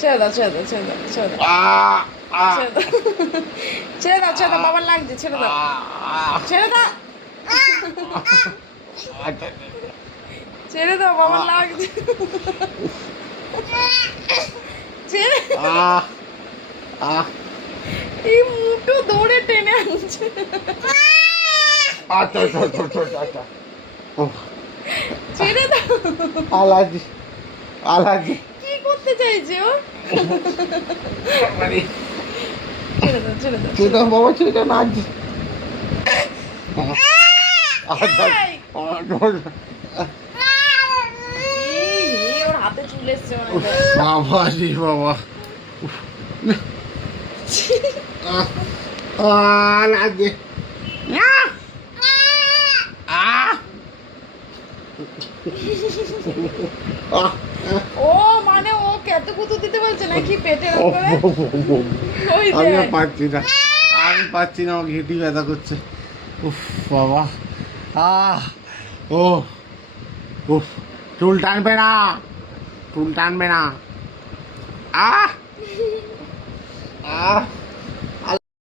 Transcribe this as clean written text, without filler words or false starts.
ছেড়ে দাও ছেড়ে দাও ছেড়ে দাও ছেড়ে দাও ছেড়ে দাও ছেড়ে দাও বাবার লাগছে ছেড়ে দাও ছেড়ে দাও ছেড়ে দাও বাবার লাগছে ছেড়ে এই মুটো দৌড়ে টেনে আনছে ছেড়ে দাও আলাজি আলাজি কি করতে চাইছে ও ছেড়ে দাও ছেড়ে দাও সেটা বাবা সেটা না আজ ওর হাতে চুল এসছে বাবা রে বাবা লাগে ও মানে ও কত কুতু দিতে বলছে নাকি পেটের উপরে আমি আর পাচ্ছি না আমি পাচ্ছি না ঘেঁটি ব্যথা করছে উফ বাবা ও উফ চুল টানবে না চুল টানবে না আহ